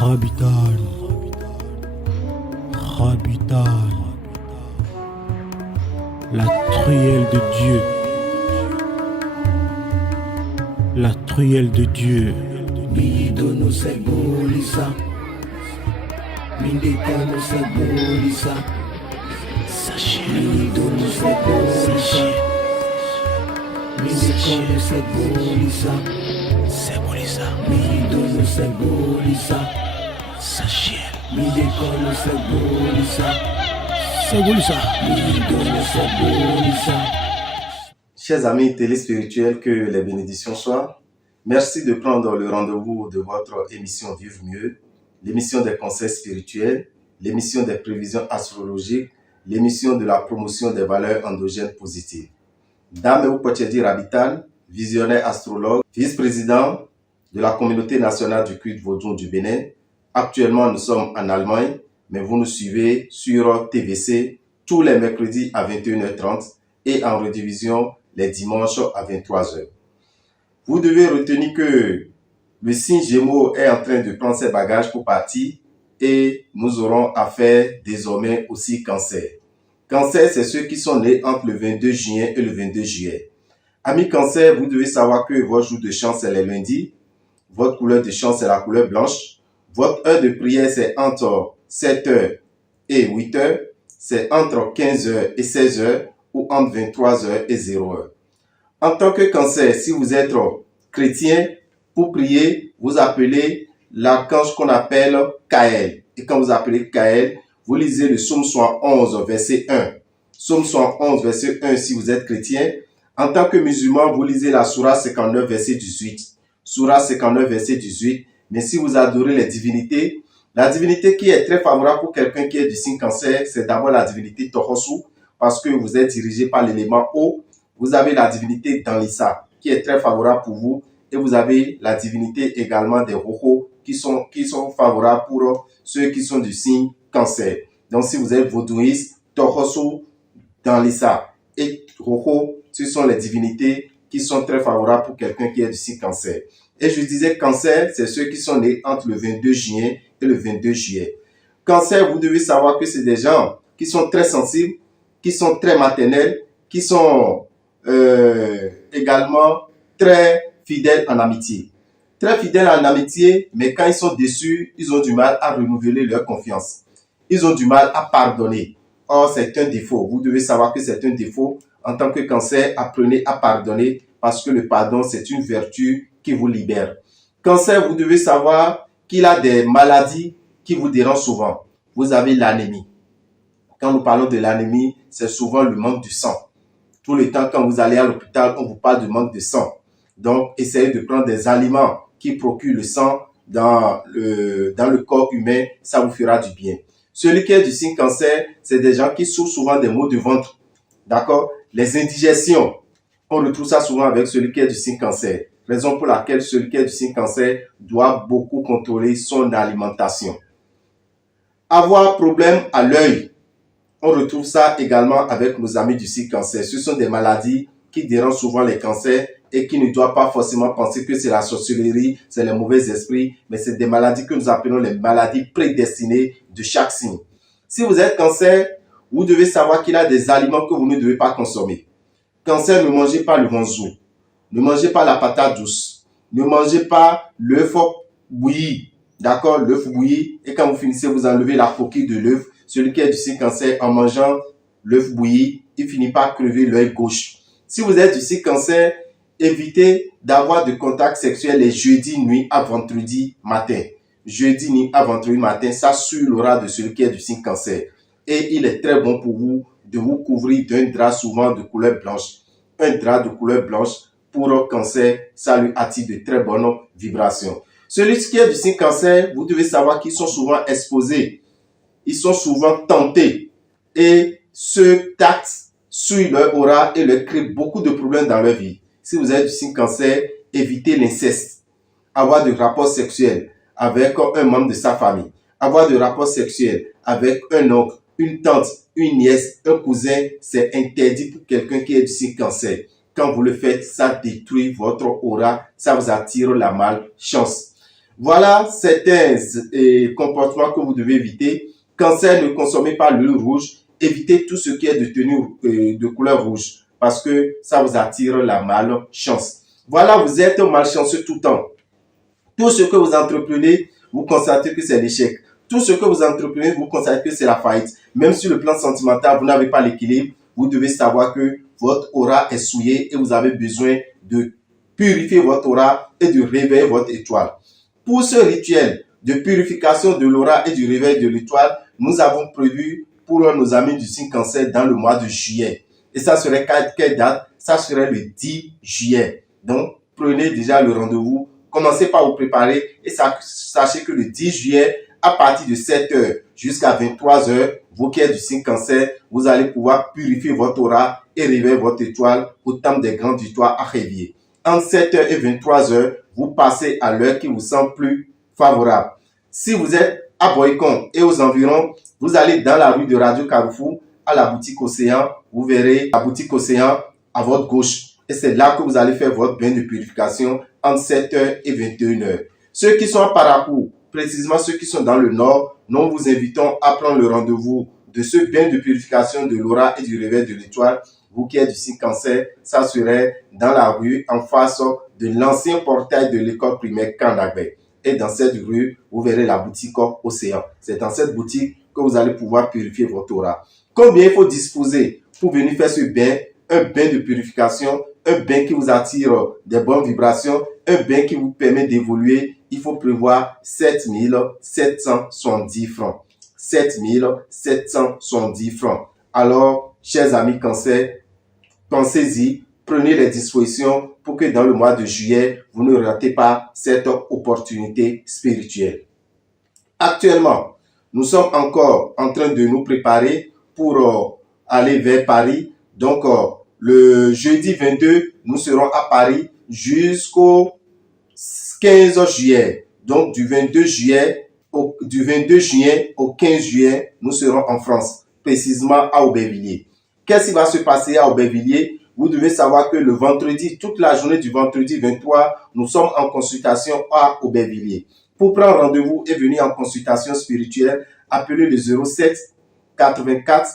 Rabitan, Rabitan, la truelle de Dieu, la truelle de Dieu. Midono Segolisa, Mindekano Segolisa, Midono Segolisa, Mindekano Segolisa, Midono Segolisa, Mindekano Segolisa, Midono Segolisa. Chers amis téléspirituels, que les bénédictions soient. Merci de prendre le rendez-vous de votre émission Vivre Mieux, l'émission des conseils spirituels, l'émission des prévisions astrologiques, l'émission de la promotion des valeurs endogènes positives. Dame Pochedi Rabitan, visionnaire astrologue, vice-président de la communauté nationale du culte vaudou du Bénin. Actuellement, nous sommes en Allemagne, mais vous nous suivez sur TVC tous les mercredis à 21h30 et en rediffusion les dimanches à 23h. Vous devez retenir que le signe Gémeaux est en train de prendre ses bagages pour partir et nous aurons affaire désormais aussi Cancer. Cancer, c'est ceux qui sont nés entre le 22 juin et le 22 juillet. Amis Cancer, vous devez savoir que votre jour de chance, c'est les lundis. Votre couleur de chance, c'est la couleur blanche. Votre heure de prière, c'est entre 7h et 8h. C'est entre 15h et 16h ou entre 23h et 0h. En tant que Cancer, si vous êtes chrétien, pour prier, vous appelez l'archange qu'on appelle Kaël. Et quand vous appelez Kaël, vous lisez le psaume 111, verset 1. Psaume 111, verset 1, si vous êtes chrétien. En tant que musulman, vous lisez la Sourate 59, verset 18. Sourate 59, verset 18. Mais si vous adorez les divinités, la divinité qui est très favorable pour quelqu'un qui est du signe Cancer, c'est d'abord la divinité Tohosu, parce que vous êtes dirigé par l'élément eau. Vous avez la divinité Danlissa, qui est très favorable pour vous. Et vous avez la divinité également des Rohos, qui sont favorables pour ceux qui sont du signe Cancer. Donc, si vous êtes vaudouiste, Tohosu, Danlissa et Roho, ce sont les divinités qui sont très favorables pour quelqu'un qui est du signe Cancer. Et je disais Cancer, c'est ceux qui sont nés entre le 22 juin et le 22 juillet. Cancer, vous devez savoir que c'est des gens qui sont très sensibles, qui sont très maternels, qui sont également très fidèles en amitié. Très fidèles en amitié, mais quand ils sont déçus, ils ont du mal à renouveler leur confiance. Ils ont du mal à pardonner. Or, c'est un défaut. Vous devez savoir que c'est un défaut. En tant que Cancer, apprenez à pardonner parce que le pardon, c'est une vertu qui vous libère. Cancer, vous devez savoir qu'il a des maladies qui vous dérangent souvent. Vous avez l'anémie. Quand nous parlons de l'anémie, c'est souvent le manque du sang. Tout le temps, quand vous allez à l'hôpital, on vous parle de manque de sang. Donc, essayez de prendre des aliments qui procurent le sang dans le corps humain. Ça vous fera du bien. Celui qui est du signe Cancer, c'est des gens qui souffrent souvent des maux de ventre. D'accord? Les indigestions. On retrouve ça souvent avec celui qui est du signe Cancer. Raison pour laquelle celui qui est du signe Cancer doit beaucoup contrôler son alimentation. Avoir problème à l'œil. On retrouve ça également avec nos amis du signe Cancer. Ce sont des maladies qui dérangent souvent les cancers et qui ne doivent pas forcément penser que c'est la sorcellerie, c'est les mauvais esprits, mais c'est des maladies que nous appelons les maladies prédestinées de chaque signe. Si vous êtes Cancer, vous devez savoir qu'il y a des aliments que vous ne devez pas consommer. Cancer, ne mangez pas le vanzou, ne mangez pas la patate douce, ne mangez pas l'œuf bouilli, d'accord, l'œuf bouilli, et quand vous finissez, vous enlevez la coquille de l'œuf. Celui qui est du signe Cancer, en mangeant l'œuf bouilli, il finit par crever l'œil gauche. Si vous êtes du signe Cancer, évitez d'avoir de contact sexuel les jeudis nuit à vendredi matin. Jeudi nuit à vendredi matin, ça suit l'aura de celui qui est du signe Cancer. Et il est très bon pour vous de vous couvrir d'un drap souvent de couleur blanche. Un drap de couleur blanche pour Cancer, ça lui attire de très bonnes vibrations. Celui qui est du signe Cancer, vous devez savoir qu'ils sont souvent exposés. Ils sont souvent tentés et ce tact suit leur aura et leur crée beaucoup de problèmes dans leur vie. Si vous êtes du signe Cancer, évitez l'inceste. Avoir de rapports sexuels avec un membre de sa famille. Avoir de rapports sexuels avec un oncle, une tante, une nièce, un cousin, c'est interdit pour quelqu'un qui est du signe Cancer. Quand vous le faites, ça détruit votre aura, ça vous attire la malchance. Voilà certains comportements que vous devez éviter. Cancer, ne consommez pas l'huile rouge. Évitez tout ce qui est de tenue de couleur rouge parce que ça vous attire la malchance. Voilà, vous êtes malchanceux tout le temps. Tout ce que vous entreprenez, vous constatez que c'est l'échec. Tout ce que vous entreprenez, vous constatez que c'est la faillite. Même sur le plan sentimental, vous n'avez pas l'équilibre. Vous devez savoir que votre aura est souillée et vous avez besoin de purifier votre aura et de réveiller votre étoile. Pour ce rituel de purification de l'aura et du réveil de l'étoile, nous avons prévu pour nos amis du signe Cancer dans le mois de juillet. Et ça serait quelle date? Ça serait le 10 juillet. Donc, prenez déjà le rendez-vous. Commencez par vous préparer et sachez que le 10 juillet, à partir de 7h jusqu'à 23h, vous qui êtes du signe Cancer, vous allez pouvoir purifier votre aura et réveiller votre étoile au temple des grandes victoires à Révier. Entre 7h et 23h, vous passez à l'heure qui vous semble plus favorable. Si vous êtes à Boycon et aux environs, vous allez dans la rue de Radio Carrefour à la boutique Océan. Vous verrez la boutique Océan à votre gauche. Et c'est là que vous allez faire votre bain de purification entre 7h et 21h. Ceux qui sont à Paracourt, précisément ceux qui sont dans le nord, nous vous invitons à prendre le rendez-vous de ce bain de purification de l'aura et du réveil de l'étoile. Vous qui êtes du signe Cancer, ça serait dans la rue en face de l'ancien portail de l'école primaire Canagbe. Et dans cette rue, vous verrez la boutique Océan. C'est dans cette boutique que vous allez pouvoir purifier votre aura. Combien il faut disposer pour venir faire ce bain? Un bain de purification, un bain qui vous attire des bonnes vibrations, un bain qui vous permet d'évoluer. Il faut prévoir 7 770 francs. 7 770 francs. Alors, chers amis Cancer, pensez-y, prenez les dispositions pour que dans le mois de juillet, vous ne ratez pas cette opportunité spirituelle. Actuellement, nous sommes encore en train de nous préparer pour aller vers Paris. Donc, le jeudi 22, nous serons à Paris jusqu'au 15 juillet. Donc, du 22 juin au 15 juillet, nous serons en France, précisément à Aubervilliers. Qu'est-ce qui va se passer à Aubervilliers? Vous devez savoir que le vendredi, toute la journée du vendredi 23, nous sommes en consultation à Aubervilliers. Pour prendre rendez-vous et venir en consultation spirituelle, appelez le 07 84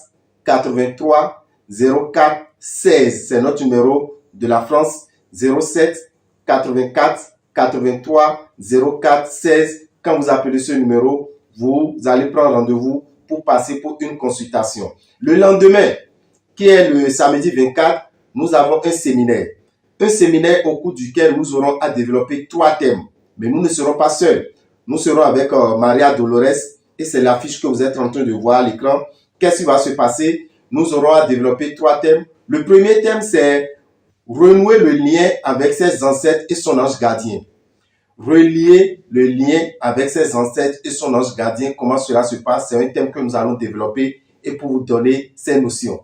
83 04 16. C'est notre numéro de la France. 07 84 83 04 16. Quand vous appelez ce numéro, vous allez prendre rendez-vous pour passer pour une consultation. Le lendemain, qui est le samedi 24, nous avons un séminaire. Un séminaire au cours duquel nous aurons à développer 3 thèmes. Mais nous ne serons pas seuls. Nous serons avec Maria Dolores et c'est l'affiche que vous êtes en train de voir à l'écran. Qu'est-ce qui va se passer? Nous aurons à développer 3 thèmes. Le premier thème, c'est renouer le lien avec ses ancêtres et son ange gardien. Relier le lien avec ses ancêtres et son ange gardien. Comment cela se passe? C'est un thème que nous allons développer et pour vous donner ces notions.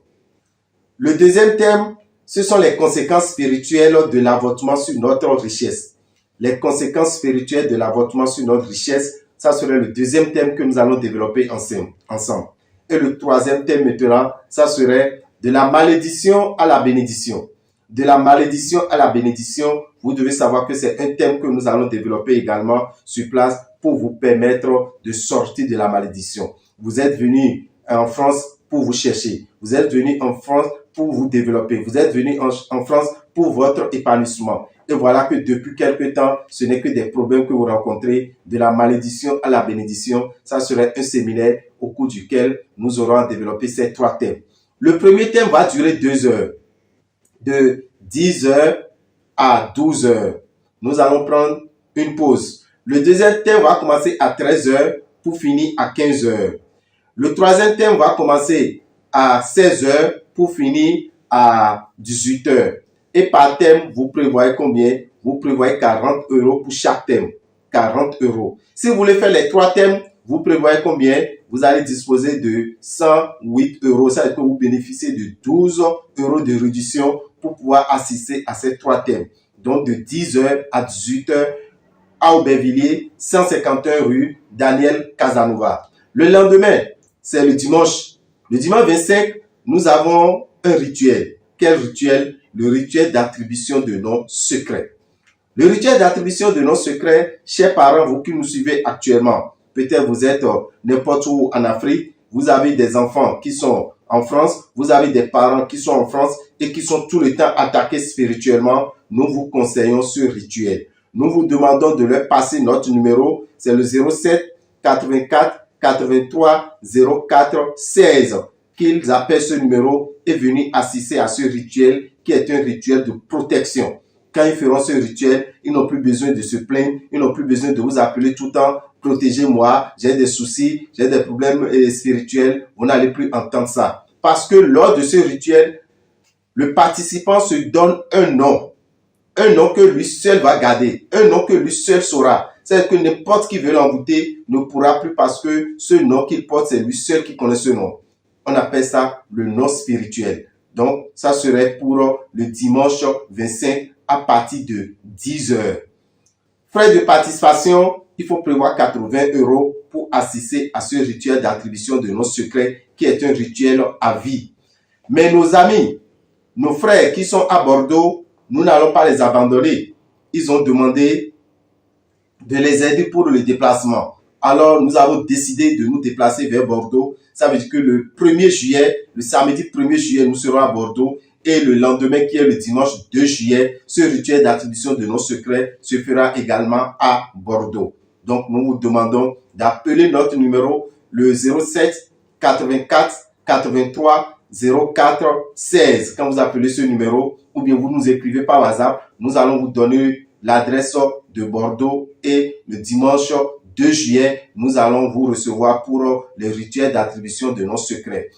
Le deuxième thème, ce sont les conséquences spirituelles de l'avortement sur notre richesse. Les conséquences spirituelles de l'avortement sur notre richesse, ça serait le deuxième thème que nous allons développer ensemble. Et le troisième thème maintenant, ça serait de la malédiction à la bénédiction. De la malédiction à la bénédiction, vous devez savoir que c'est un thème que nous allons développer également sur place pour vous permettre de sortir de la malédiction. Vous êtes venu en France pour vous chercher. Vous êtes venu en France pour vous développer. Vous êtes venu en France pour votre épanouissement. Et voilà que depuis quelque temps, ce n'est que des problèmes que vous rencontrez. De la malédiction à la bénédiction, ça serait un séminaire au cours duquel nous aurons à développer ces 3 thèmes. Le premier thème va durer 2 heures. De 10h à 12h. Nous allons prendre une pause. Le deuxième thème va commencer à 13h pour finir à 15h. Le troisième thème va commencer à 16h pour finir à 18h. Et par thème, vous prévoyez combien? Vous prévoyez 40 € pour chaque thème. 40 €. Si vous voulez faire les 3 thèmes, vous prévoyez combien? Vous allez disposer de 108 €. Ça veut dire que vous bénéficiez de 12 € de réduction pour pouvoir assister à ces 3 thèmes. Donc, de 10h à 18h à Aubervilliers, 151 rue Daniel Casanova. Le lendemain, c'est le dimanche. Le dimanche 25, nous avons un rituel. Quel rituel? Le rituel d'attribution de noms secrets. Le rituel d'attribution de noms secrets, chers parents, vous qui nous suivez actuellement, peut-être vous êtes n'importe où en Afrique, vous avez des enfants qui sont en France, vous avez des parents qui sont en France et qui sont tout le temps attaqués spirituellement. Nous vous conseillons ce rituel. Nous vous demandons de leur passer notre numéro, c'est le 07 84 83 04 16. Qu'ils appellent ce numéro et venir assister à ce rituel qui est un rituel de protection. Quand ils feront ce rituel, ils n'ont plus besoin de se plaindre, ils n'ont plus besoin de vous appeler tout le temps, protégez-moi, j'ai des soucis, j'ai des problèmes spirituels. Vous n'allez plus entendre ça. Parce que lors de ce rituel, le participant se donne un nom que lui seul va garder, un nom que lui seul saura. C'est-à-dire que n'importe qui veut l'envoûter ne pourra plus parce que ce nom qu'il porte, c'est lui seul qui connaît ce nom. On appelle ça le nom spirituel. Donc, ça serait pour le dimanche 25 à partir de 10 heures. Frais de participation, il faut prévoir 80 € pour assister à ce rituel d'attribution de noms secrets qui est un rituel à vie. Mais nos amis, nos frères qui sont à Bordeaux, nous n'allons pas les abandonner. Ils ont demandé de les aider pour le déplacement. Alors, nous avons décidé de nous déplacer vers Bordeaux. Ça veut dire que le 1er juillet, le samedi 1er juillet, nous serons à Bordeaux. Et le lendemain, qui est le dimanche 2 juillet, ce rituel d'attribution de noms secrets se fera également à Bordeaux. Donc, nous vous demandons d'appeler notre numéro, le 07 84 83 04 16. Quand vous appelez ce numéro, ou bien vous nous écrivez par WhatsApp, nous allons vous donner l'adresse de Bordeaux et le dimanche 2 juillet, nous allons vous recevoir pour les rituels d'attribution de noms secrets.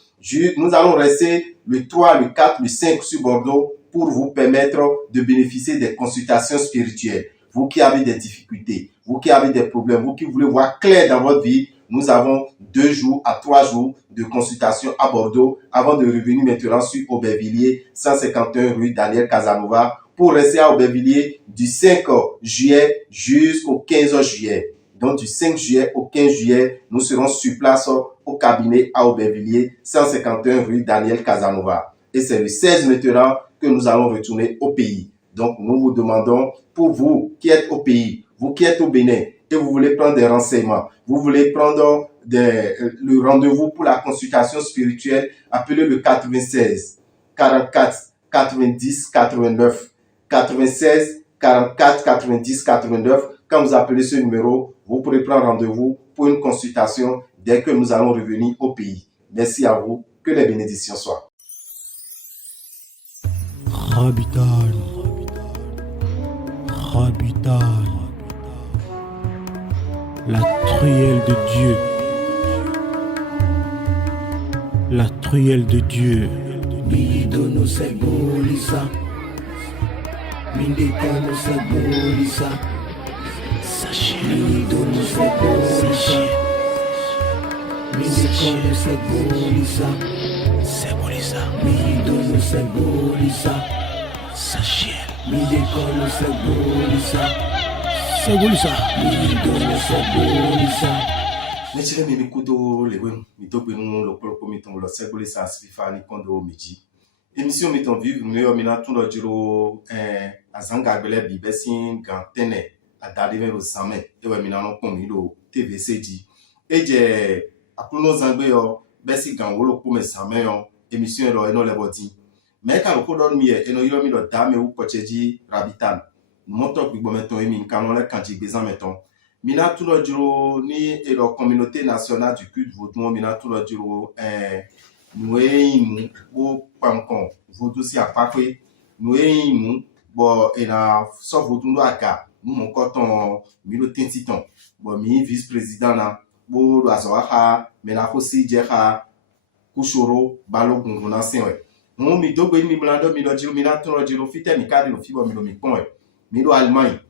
Nous allons rester le 3, le 4, le 5 sur Bordeaux pour vous permettre de bénéficier des consultations spirituelles. Vous qui avez des difficultés, vous qui avez des problèmes, vous qui voulez voir clair dans votre vie, nous avons 2 jours à 3 jours de consultation à Bordeaux avant de revenir maintenant sur Aubervilliers, 151 rue Daniel Casanova, pour rester à Aubervilliers du 5 juillet jusqu'au 15 juillet. Donc, du 5 juillet au 15 juillet, nous serons sur place au cabinet à Aubervilliers, 151 rue Daniel Casanova. Et c'est le 16 maintenant que nous allons retourner au pays. Donc, nous vous demandons, pour vous qui êtes au pays, vous qui êtes au Bénin, et vous voulez prendre des renseignements, vous voulez prendre le rendez-vous pour la consultation spirituelle, appelez le 96 44 90 89. 96 44 90 89. Quand vous appelez ce numéro, vous pourrez prendre rendez-vous pour une consultation dès que nous allons revenir au pays. Merci à vous. Que les bénédictions soient. Rabitan, Rabitan, la truelle de Dieu, la truelle de Dieu, Bidono Segolisa, Mindekano Segolisa, Bidono Segolisa, Mindekano Segolisa, Bidono Segolisa, Mindekano Segolisa, Bidono Segolisa. Nechile mimi kudo lewe mitobe nous le polo komiton lo segole sa sifa ni kondo miji. Émission miton vivre meilleur mina tout le jiro azanga bele bi besin gantene adade lo same e we mina no kon mi lo TVC di. Eje akuno zangbe yo besi gan wo lo ko me same yo émission lo eno le bodi. Mais ka lo ko don mi e eno yiro mi lo dame ou kocheji rabitan. Monto bi bometon e mi kanon le kanji bezan meton. Mina tout le jour ni et la communauté nationale du culte vaudou mina tout le jour nous aimons au pancon vaudou si a pas que nous aimons bon et la sauf vaudou aka nous mon coton milo tintiton bon mi vice-président na bo lo azoha mais la aussi jera kushoro balogun na senwe mon mi dogbe mi blando mi lo jour mina tout le jour fite mi kadi lo fibo mi lo mi pon mi lo Allemagne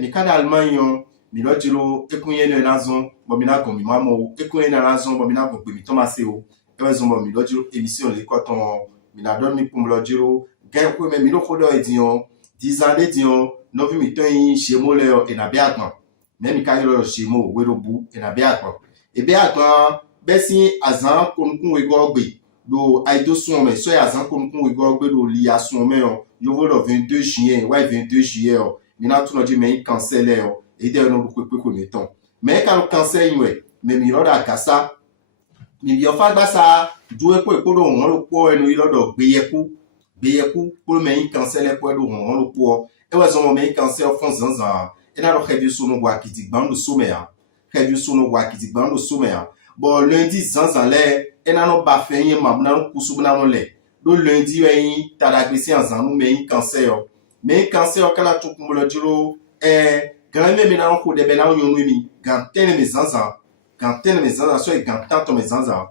mi kadi Allemagne milo jiro ekunye ne nazon bo mina go mi mamo ekunye na nazon bo mina go pe mi tomase o e zo bo milo jiro émission le koton mina don mi pum lo jiro gan ko me milo fodo edion 10 ans edion no vi mi ton yin shemo le e na be agbon me mi ka yo shemo we ro bu e na be agbon e be agbon be sin azan konkun we go gbe do aido sun me so azan konkun we go gbe do li asun me yo vo lo 22 juin ouais 22 juillet mina tu no di me cancer le yo e de no ko pe ko ni ton me ka cancer yin we me mi ro da gasa mi bi o fa gba sa duwe ko do won lo po enu lodo gbeyeku pour me cancer le po do won lo po e wa zo mo me cancer fon zanzan e na ro heavy sunu wa kiti gban do so me ya heavy sunu wa kiti gban do so me ya bon lundi zanzan le e na no ba fe yin ma na no kusu na no le do lundi we yin tadagbesi anzan mu me cancer yo me cancer o kala tu kumulo jiro grand me na ko de be na yonu mi gantene me zanzan so e gantanto me zanzan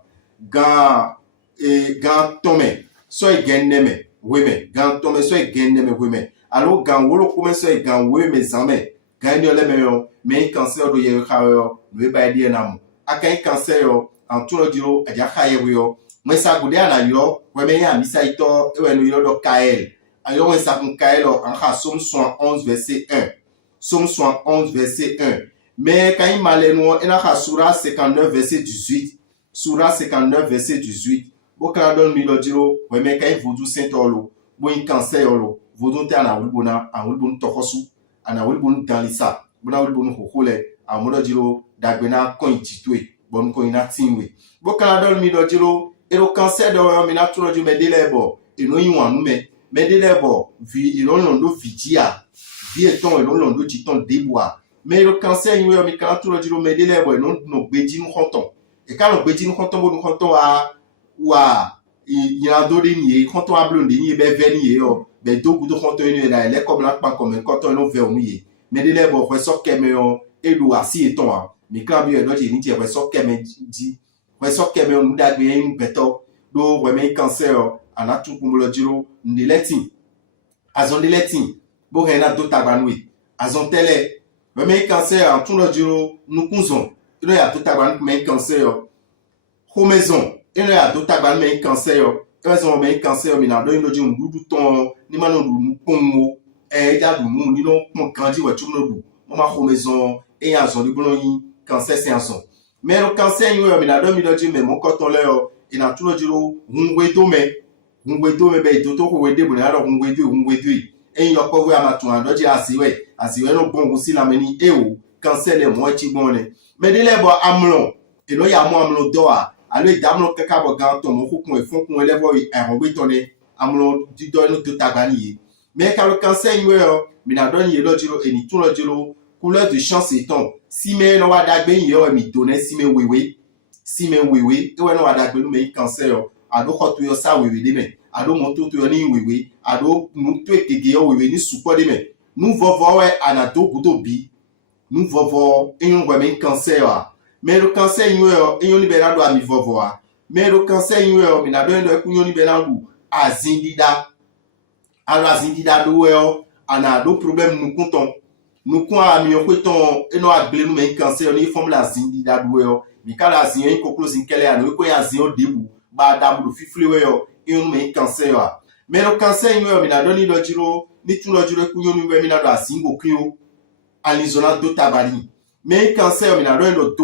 gantome so e genneme weme gantome so e genneme weme alo gan wolo kuma so e gan weme zame ganyo le me yo me cancer do ye kha yo we ba die na mu aka cancer yo antuno jiro aja kha ye yo mo sa gude ana yo we me ya misa ito e we no yo do kael ayo we sa kun kael an kha Somme 11 verset 1 Somme 11 verset 1 mais quand il m'a l'enoi il a Surah 59 verset 18 Surah 59 verset 18 bokala don mi lo jiro we me quand il vodu saint olo bo in cancer olo vodu te ana wulbona an wulbon tokosu ana wulbon dalisa bona wulbon hokole an mo lo jiro dagbena kon jitwe bon ko ina tinwe bokala don mi lo jiro ero cancer do mi na tuno ju me delebo eno yin wanu me delebo vi ino londo vidia vi eton eno londo jiton deboa mais le cancer yin we mi kan tuno jiro me delebo no gbeji nu hoton e ka no gbeji nu hoton bo nu hoton wa yando de ni hoton ablonde ni be veni yo be dogu do hoton ni na le comme la pa comme hoton no ve onu ye me delebo ko so keme yo elu asi eton a mi kan bi e do je ni je ko so keme di ko so keme onu dagbe yin beto do we me cancer ana tu kumulo jiro ndeletin azon deletin bo hena do tabanwe azon tele we me cancer en tout le jiro nukunzon ino ya do taban me cancer ho maison ino ya do taban me cancer e zo me cancer mi na do ino jiro dudu ton ni ma no du ponwo e ja du mu ni no pon kanji we tu no du mo ma ho maison e ya zo di bono yin cancer c'est azon mais le cancer yin we mi na do mi do jiro me mo ko ton le yo ina tu le jiro hunwe do me be to ko we de bo na ro hunwe do e yo ko we amatu an do ji asiwe no bon si la meni e o cancer le mo chi bon le me de le bo amlon e no ya mo amlon do a alo e damlo kaka bo gan to mo kun e fun kun le bo e ro gbe to le amlon di do no to tagbani yi me ka le cancer yin we o mi na do yin lo jiro e ni tun lo jiro couleur de chance eton si me no wa dagbe yin yo mi to ne si me wewe e we no wa dagbe no me cancer yo ado ko to yo sa wewe de me ado moto to yo ni wewe ado nu to ekege yo wewe ni supo de me nu vovo we anado gudo bi nu vovo enun we me cancer a mais le cancer yin yo enun ni be na do ami vovo a mais le cancer yin yo mi na do ndo eku ni be na do azindida do we o anado problème nu kunton nu kun ami o peton eno agbe nu me cancer ni forme la zindida do we o mi kala zin yin koklo zin kele anu ko ya zin o debu ba dabu fifle we yo enun me cancer a mais le cancer yin yo mi na do ni lo jiro ni tun lo jiro ku yonu we mi na do asingo kin o alizona do tabali mais cancer mi na do lo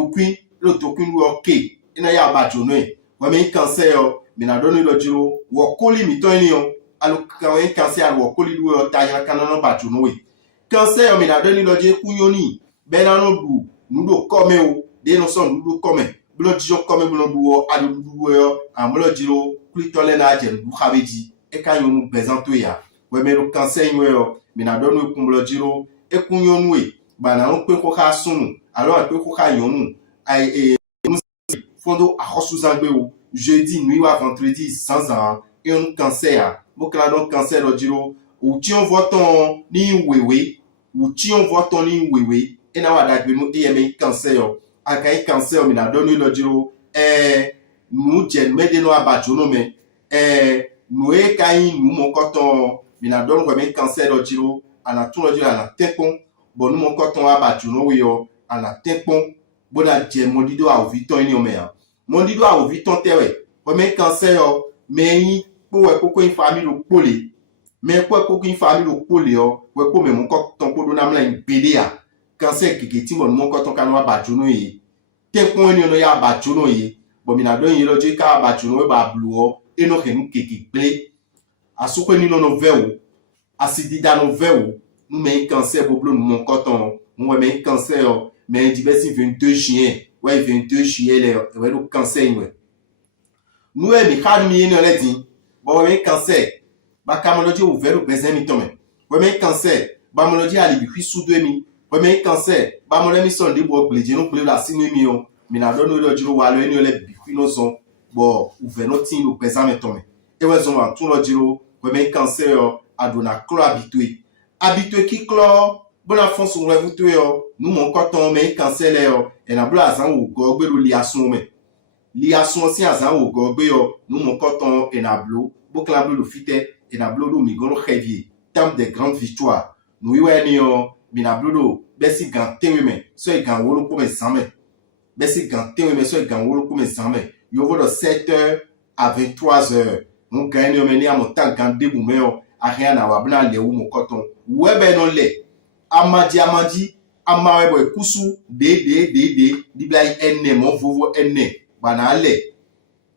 dokuin wo okay ina ya ba jono e we me cancer mi na do ni lo jiro wo koli mi to ni o alo kan cancer wo koli do o ta ya kan no ba jono we cancer mi na do ni lo jiro ku yoni be na no du nu do come o de no so nu do come blo jijo come blo du o alo du o amlo jiro klitole na je du khabeji e kan yonu bezanto ya we me lo cancer yin we mi na do no kumblo jiro e kun yonu e ba na no pe ko ka sunu alo pe ko ka yonu ai fondo akhosu zangbe o jeudi nuit ou vendredi sans an un cancer bokla don cancer lo jiro ou ti on voton ni wewe e na wa dagbe nu e cancer yo aka cancer mi na do ni lo jiro nu je me de no abajo no me nu e kai nu mo koton mi na do ko me cancer lo jiro ana tun lo jiro ana tepon bon nu mo koton abajo no we yo ana tepon bona je modido a oviton ni o me modido a oviton tewe we me cancer yo me yin po we koko in family lo pole me po koko in family lo pole yo we po me mo koton ko do na mla in pedia cancer keke ti mo koton kanu abajo no yi tepon ni no ya abajo no yi bo mi na do yin lo je ka abajo no we ba blu o eno ke nu keke ple asukwe ni no ve o asidida no ve o nous mais cancer pour nous mon coton nous mais cancer mais dit ben si 22 juin ouais 22 juillet les ouais le cancer nous mi khad mi no le din bo mais cancer ba kamoloji ouvert au besoin mi tome bo mais cancer ba moloji ali bi sous 2000 bo mais cancer ba mo le mi son de bo gbeje no ple la sinu mi o mi na do no lo jiro wa lo ni le bi no son bo ouvert no tin au besoin mi tome e we zo ma tun lo jiro bo mais cancer adona clo habitué qui clo bona fon so we vuto yo nous mon coton mais cancer le e na bla azan wo go gbe lo liason me liason si azan wo go gbe yo nous mon coton e na blo bokla blo lo fite e na blo lo mi go lo xevier tam de grandes victoires nous yo ni yo mi na blo lo besi gan tewe me so e gan wo lo ko me sanme besi gan tewe me so e gan wo lo ko me sanme yo vo de 7h à 23h mon gagne yo me ni amotan gan de bu me yo a rien na wa bna le wo mon coton webe non le amadi amawe boy kusu de di blay enne mon vovo enne bana le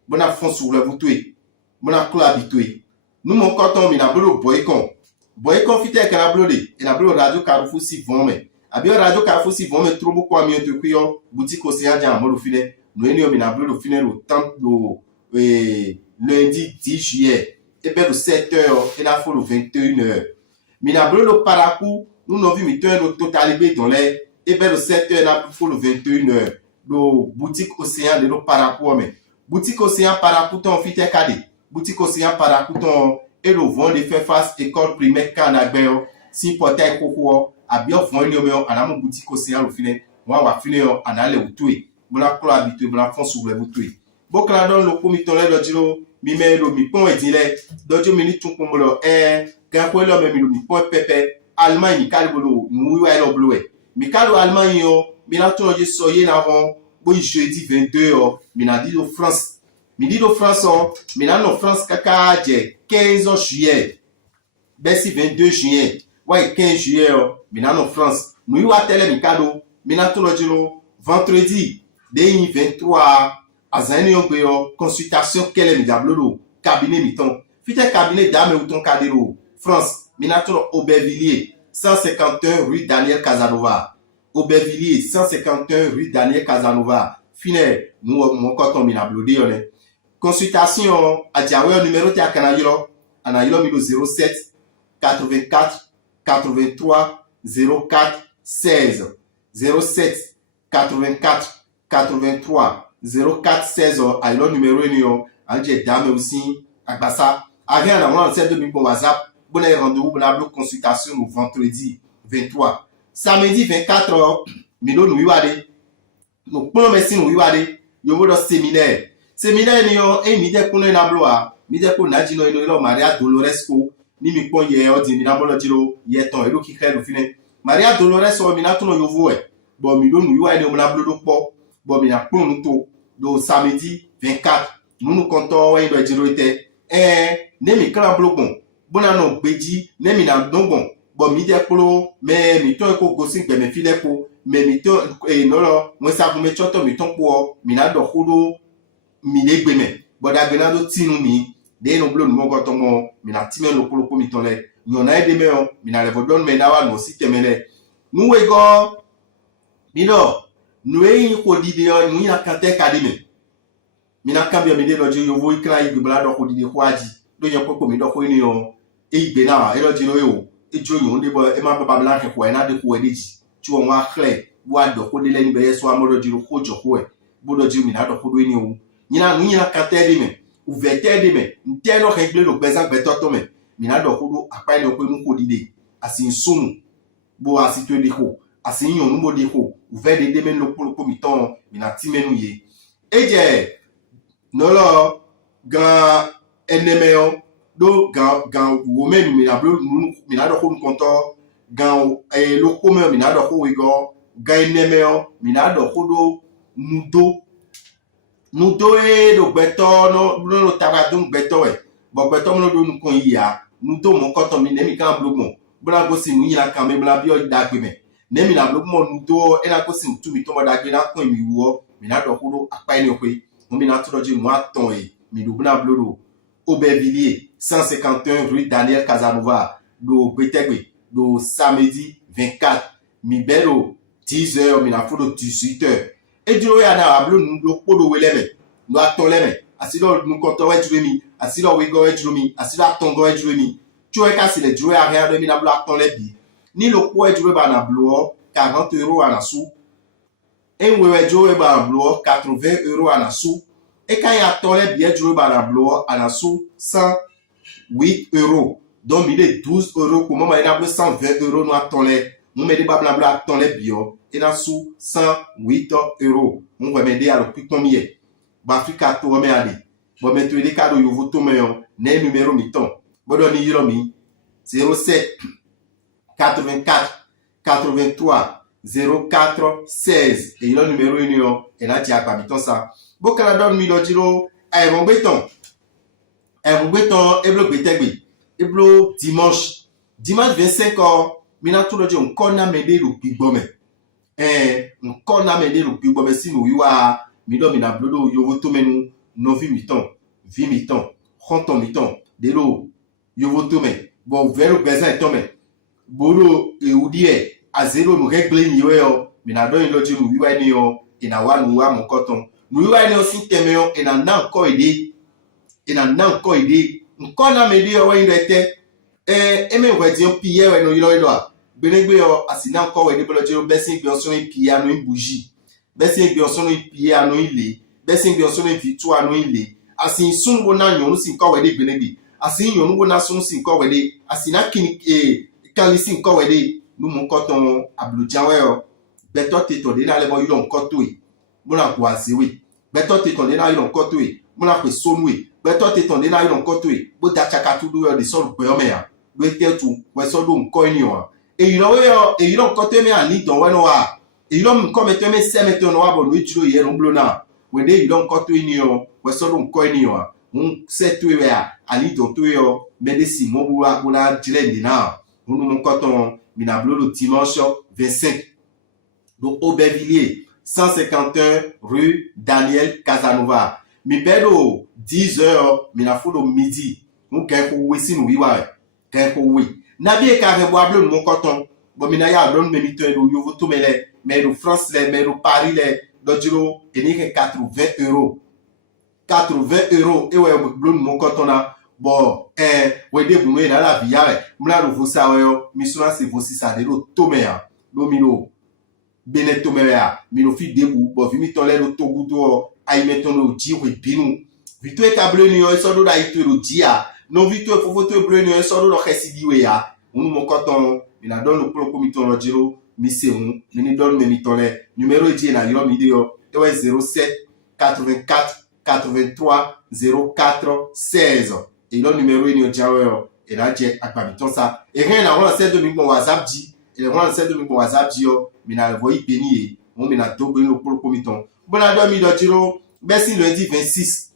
bona fon sur le voutoé bona clo habitué nous mon coton mi na blo boycon fite ka na blode e na blo radio Carrefour si vome abi radio Carrefour si vome trop beaucoup ami to kuyo boutique océan ja mo lo fine no eni o mi na blo lo fine lo temps do lundi 10 juillet et ben 7h et la fois le 21h mi na blo lo parakou nous n'avons vu mi le totalibé dans les et ben le 7h la fois le 21h do boutique océan de lo parakou mais boutique océan parakou ton fite kade boutique océan parakou ton et le vent de faire face école primaire canagbe si portail koko abi o vent ni o me ana mo boutique océan lo fine wa wa fine o ana le utue bla klo habitué bla fon sur le utue bokla don lo komi ton le do jiro mi me lo mi pon edile dojo mi ni tun ko mo lo gan ko lo me mi lo mi pon pepe Allemagne mi kalbolo mu wa lo blowe mi kalo Allemagne yo mi na to je soye na won bo jeudi 22 o mi na di do France mi di do France o mi na no France kaka je 15 juillet besi 22 juin wa 15 juillet o mi na no France mu wa tele mi kado mi na to lo jiro vendredi de 23 azani on pe yo consultation kele mi dablolo cabinet mi ton fite cabinet dame ou ton cadero France Minato Aubervilliers 151 rue Daniel Casanova Aubervilliers 151 rue Daniel Casanova fine nous mon coton minablodé on consultation à Diawe numéro te akanayiro anayiro mi 07 84 83 04 16 07 84 83 04 16 ayiro numéro ni yo anje dame aussi agbasa rien na on sait de mi bon WhatsApp bon rendez-vous pour la consultation le vendredi 23 samedi 24 milo nous yade nous pon merci nous yade yo vo do séminaire ni yo e mi de kun na bloa mi de kun na jino ino Maria Dolores ko ni mi pon ye o di mi na bolo jiro ye ton e lo ki khere fine Maria Dolores o mi na tun yo vo e bo mi lo nous yade o na blo do po bo mi na pon nu to do samedi 24 nous comptons we do jiro ite ne mi kran blogon bona no gbeji ne mi na dongon bo mi de polo me mi to ko gosin gbe me file ko me mi to no lo mo sa ko me choto mi ton po mi na do hodo mi le gbe me bo da gbe na do tinu mi de no blo mo ko to mo mi na ti me lo polo ko mi ton le yo na de me o mi na le vodon me na wa no si temele nu we go mi do nu e ko di de o nu ya kante ka de me mi na kambia mi de lo je yo vo ikra yi gbe la do ko di de ko aji do je ko mi do ko ni o e igbe na e lo jino yo e jo yo nde bo e ma baba bla ke ko e na de ko e deji ti won wa kle wa do ko de le ni be yeso amoro jiro ko jo ko e bo do ji mi na do ko do ni o nyina nu nyina ka te de me u ve te de me nte no ke gbe lo bezan gbe to me mi na do ko do apa ile ko mu ko dide asin sumu bo asi to de ko asin yon nu bo de ko u ve de me lo ko mi ton mi na ti menu ye e je no lo gan enemeo do gan wo me mi na blo mi na do ko nkonto gan lo ko me mi na do ko we go gan enemeo mi na do ko do nudo e do gbeto no taba do gbeto e bo gbeto mo do nkon ya nudo mo koto mi ne mi kan blogun bla go si mi ya kan me bla bi o da gbe me ne mi na blogun mo nudo e na ko si tu mi to mo da gbe na kon mi wo mi na do ko do apa ni o pe mo mi na to do ji mo aton e mi do bla blodo Aubervilliers 151 rue Daniel Casanova do Betegbe do samedi 24 mi bero 10h mi na fodo 18h e duro ya na ablo no podo weleme no atoleme asilo nu konto we duro mi asilo we go we duro mi asilo atongo we duro mi tu e ka si le duro ya rien de mi na blo atonle bi ni lo po e duro ba na blo 40 € à la sou e we duro ba na blo 80 € à la sou et quand il y a tolé bien duro ba na blo à la sou 108 €. Donc, il est 12 €. Comment il y a 120 € nous attendons. Nous mettons pas blabla attendons bio. Et dans sous 108 €. Nous va m'aider à le plus combien. Bafrika to me ali. Bon mettre les cadeaux yo voto me yon. Ne numéro miton. Bon donne yomi 07 84 83 04 16 et le numéro union et là tu as pas miton ça. Bon Canada mi do jiro ay bon béton. Ay bon béton et bloc bétegbi. Et blo dimanche 25h mina tout le jour on a mené le pigbome on a mené le pigbome si nous yiwa mi do mina blodo yo voto menu no vi miton honton miton de lo yo voto me bon vero besoin to me bolo e udie a zero no regle ni yo mina do ilo ji no yiwa ni yo ina wa no wa mo koton no yiwa ni o si teme yo ina na ko ide nkona medi yo we ndete eme wedi piye we no yiro ilo a benegbe yo asina nko we de bolo jiro besin bi oso ni piye anu ibuji besin bi oso ni piye anu ile besin bi oso ni fitu anu ile asin sunbo na nyon si nko we de benegbe asin nyon bo na sun si nko we de asina kini kan si nko we de nu mo koton ablujan we yo beto te to de na le bo yiro nko to e mo na ko asewe beto te to de na yiro nko to e mo na ko sonwe beto te ton de na yon koto e bo da chaka tu do de so pe o me ya do te tu we so do nko ni wa e yon koto me ani don we no wa e yon nko me te me se me te no wa bo no jiro ye no blo na we de yon koto ni yo we so do nko ni wa un se tu we ya ani don tu yo me de si mo bu wa bo na jire ni na unu mon koto mi na blo le dimanche 25 do Aubervilliers 151 rue Daniel Casanova. Mi bedo 10h mi na fodo midi mu kan ko we sinu wiwa kan ko we na bi ka re bo ablo mo koton bo mi na ya don me mi to do yo voto mele me do France le me do Paris le do jiro eni ke 80 € e we blo mo koton na bo we de bu me na la via mu na do vosa we mi suna se vosi sa de do to me ya do mi no beneto me ya mi no fi debu bo vi mi to le do to gudo ay meton di we binu vito e tablo ni yo so do da ito ro dia no vito e fofoto blo ni yo so do khesidi we ya unu mo koton mi na don lo pro komiton ro jiro mi se un mi ni don me mi tole numéro di na yo mi dio e we 07 84 83 04 16 et le numéro ni o jawe yo e na je akpamiton sa e rien na won se do mi bon WhatsApp di e won se do mi bon WhatsApp di yo mi na voyi beni e mo mi na do be lo pro komiton. Bon à mi do jiro merci lundi 26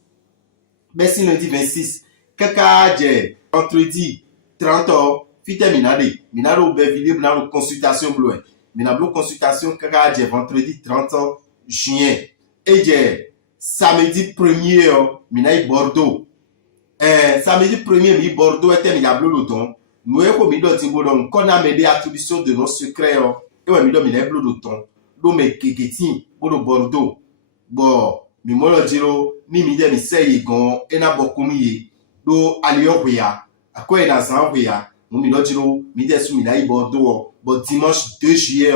kaka je vendredi 30 fite minado Aubervilliers minado consultation bleu minado consultation kaka je vendredi 30 juin et je samedi 1er minai Bordeaux samedi 1er mi Bordeaux était mi yablo loton nous e ko mi do tingo don kona me de attribution de nos secrets e we mi do mi le blo loton do me keketi bodo Bordeaux bon mi molo jiro ni mi de mi sey gan e na bokumi ye do aliyo ya akoy na san ya mi do jiro mi de su mi na Bordeaux bon dimanche 2 juillet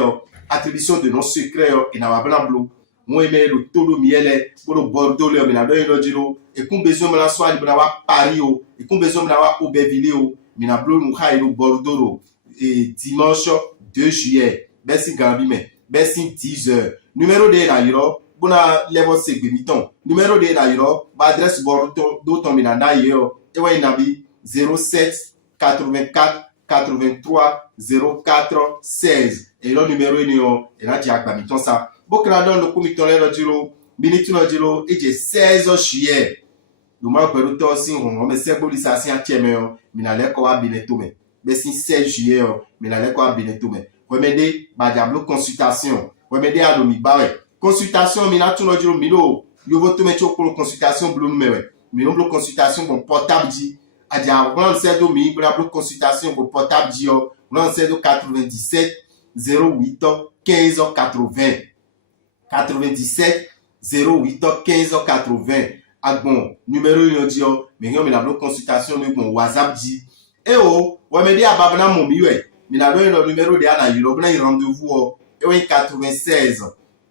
attribution de nos secrets et na blanc bleu mo eme lo tolo mi ele bodo Bordeaux le mi na do jiro e kun besoin me la so ali na wa Paris e kun besoin me na wa Aubervilliers mi na bleu mu ha Bordeaux et dimanche 2 juillet merci gambi me merci 10h numéro de la euro bona level segbe miton numéro de la euro ba adresse Bordeaux do ton minanda yo e wa inabi 07 84 83 04 16 et le numéro union et là tu as pas miton ça bokra don le comiton le jiro minute no jiro e je 16 juillet no ma pelu to sin on me se bolisa sin atieme minale ko wa bineto me be sin 16 juillet minale ko wa bineto me remede ba diablo consultation remede a do mi bawe consultation mi na tu no jiro mi do yo voto me cho pour consultation blue me mi no consultation bon portable di a dia wan se do mi bla consultation bon portable di yo 96 97 08 15 80. 97 08 15 80. Ah bon, numéro yon mais yon la consultation nous bon WhatsApp dit. Eh oh, ouais me dit à babana mon miwe. Mais la le numéro de ana yon bna rendez-vous et 96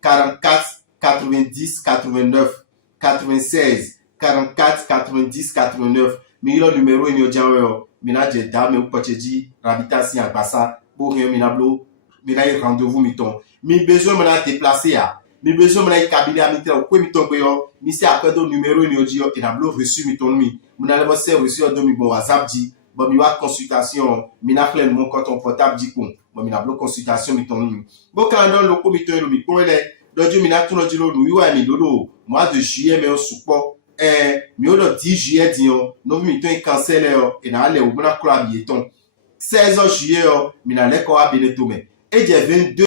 44 90 89 96 44 90 89. Mais le numéro yon dit mais na j'ai dame ou poche dit habitation à passa pour rien mais la rendez-vous miton. Mi besoin me la déplacer à mi besoin me cabinet à mitre ou mi ton yo mi c'est après do numéro ni odio et na blo reçu mi ton mi mon na le c'est reçu do mi bon WhatsApp dit bon mi wa consultation mi na plein mon compte portable dit kon bon mi na blo consultation mi ton mi bon quand on le comité mi pour les do mi na tout no di lo nu yo mi dodo mois de juillet mais on support mi o do 10 juillet di on no mi ton cancel et na le o na kura bieton 16 juillet mi na le ko a beneto me et j'ai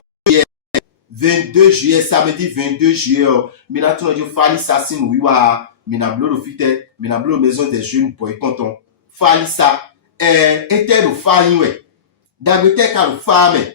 22 juillet, samedi 22 juillet, mina tout le fali sassin ouiwa, mina bleu le fite, mina bleu maison des jeunes pour y content. Fali sa, était le fali we. D'habiter ka le fame,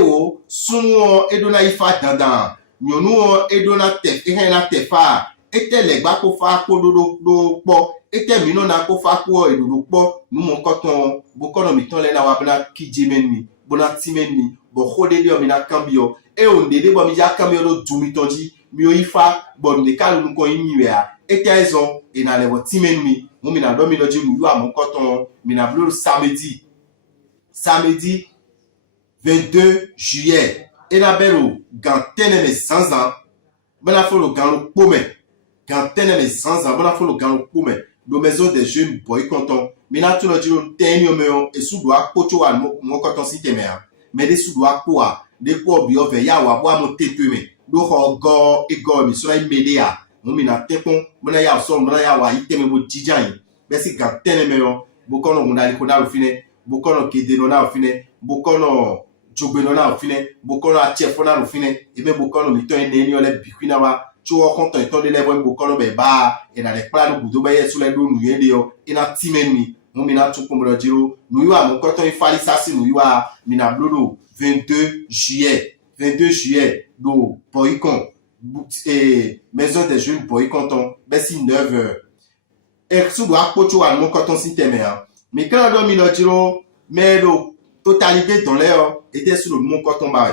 o, sumo edona ifa dandan, nyonu edona tef, na tefa, était les gba ko fa ko do po, était mino na ko fa ko e do po, nous mon coton, bokono mi ton le na wabna ki jimenmi, bona timenmi, bo khode dio mina kambio. Et on dede bon mi ja kamero dumi tonji mi o ifa bon de kalu nu ko imi wea et raison et na lewo timen mi mo mi na do mi do ji mu a mon coton mi na bleu samedi 22 juillet et na belo gantene me 100 ans bana folo galo pome gantene me 100 ans bana folo galo pome do maison des jeunes boy content mi na tu no ji lo tenyo me e su do akpocho wa mon coton si temea mais de su do akpoa de ko bi o ve ya wa bo mo tetume do ho go e go mi so media mo mi na tekon mo na ya so mo na ya wa iteme mo jijan be si ga tene me yo bo kono mo na ko na fine bo kono kede no na fine bo kono jogbe no na fine bo kono a chefo na fine e be bo kono mi to en ni o le bikwina wa chu o konto to de le bo kono be ba e na le pra no budo be yesu le do nu ye de yo ina timeni mo mi na tu ko mo jiro nu yo mo koto ifali sasi nu yo mi na blodo 22 juillet do Boycon maison des jeunes Boycon ben si 9h et sous doit pocho à mon coton si téméa mais quand on mi jiro mais do totalité dans l'air était sur le mon coton barré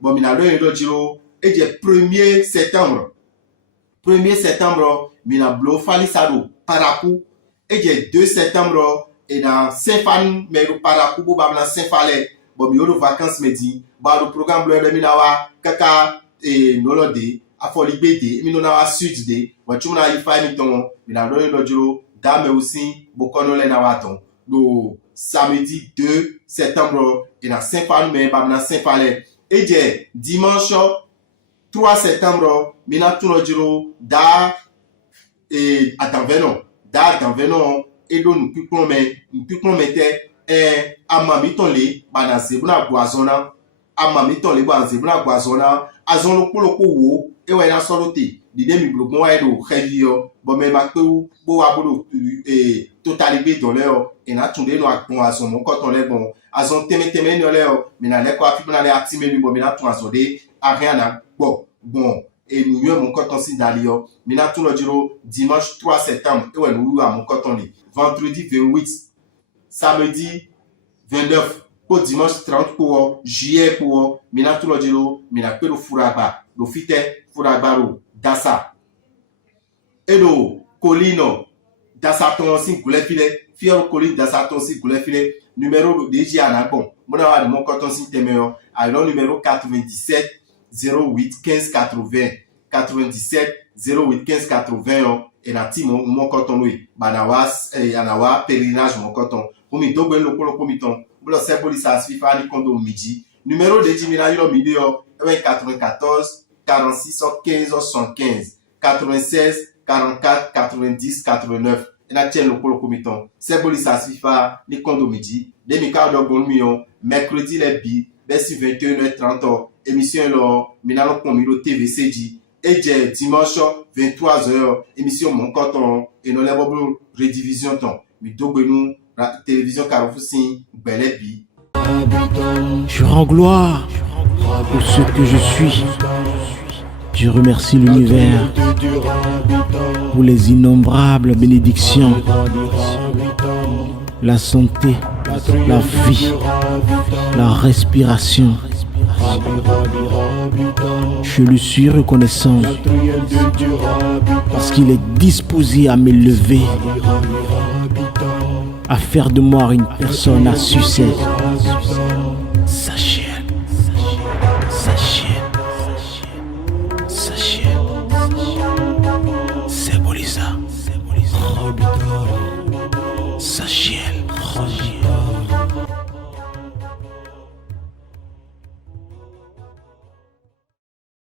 bon mi na le jiro et j'ai 1er septembre mi na blo fali sado paraku et j'ai 2 septembre et dans Saint-Fan mais le paraku bo ba na Saint-Falais bon mi yo vacances medi ba le programme bleu mi na wa kaka nolode afolibede mi no na wa sud de wa chuma na ifa mi ton mi na lo juro dame aussi bokono le na wa ton le samedi 2 septembre et na Saint-Fan mais ba na Saint-Falais et j'ai dimanche 3 septembre mi na tuno juro da atanvenon et do nous pipon mete amami ton le banase buna guazona amami ton le banase buna guazona azon lo poloko wo e we na sorote di demi blogon wa do khevio bo me ma pe bo wa bo totalité dans l'air et na tunde no akon azon mo ko ton le bon azon teme no le mi na le ko afi buna le atime mi bo mi na tun azode a rien na bon et nous yo mon coton si dalio mi na tun lo jiro dimanche 3 septembre e we nous a mon coton le vendredi 28 samedi 29 pour dimanche 30 pour juillet pour mina tout le jiro mina pelo furaba do fite furabaro dasa edo colino dasa ton si couleur filet fier colline dasa ton si couleur filet numéro de DJ Anabon mona wa mon coton si temeo alors numéro 97 08 15 80 97 08 15 80 et na ti mon coton oui banawas anawa pèlerinage mon coton Omi do gwen loko miton. Bolo seboli sa sfifa ni kondo midi. Numéro de Jimina yo midi yo 94 46 15 75 96 44 90 89. Ena tien loko miton. Seboli sa sfifa ni kondo midi. Demi ka do bon mion mercredi le bi besi 21h30 émission lo minalo komiro TVC di. Et dimanche 23h émission mon coton et no le bobo redivision ton. Mi do gwen la télévision Carrefour Belebi. Je rends gloire pour ce que je suis. Je remercie l'univers pour les innombrables bénédictions, la santé, la vie, la respiration. Je lui suis reconnaissant parce qu'il est disposé à m'élever, à faire de moi une personne à succès. Sa chienne, sa chienne, sa chienne. C'est Bolisa, sa chienne.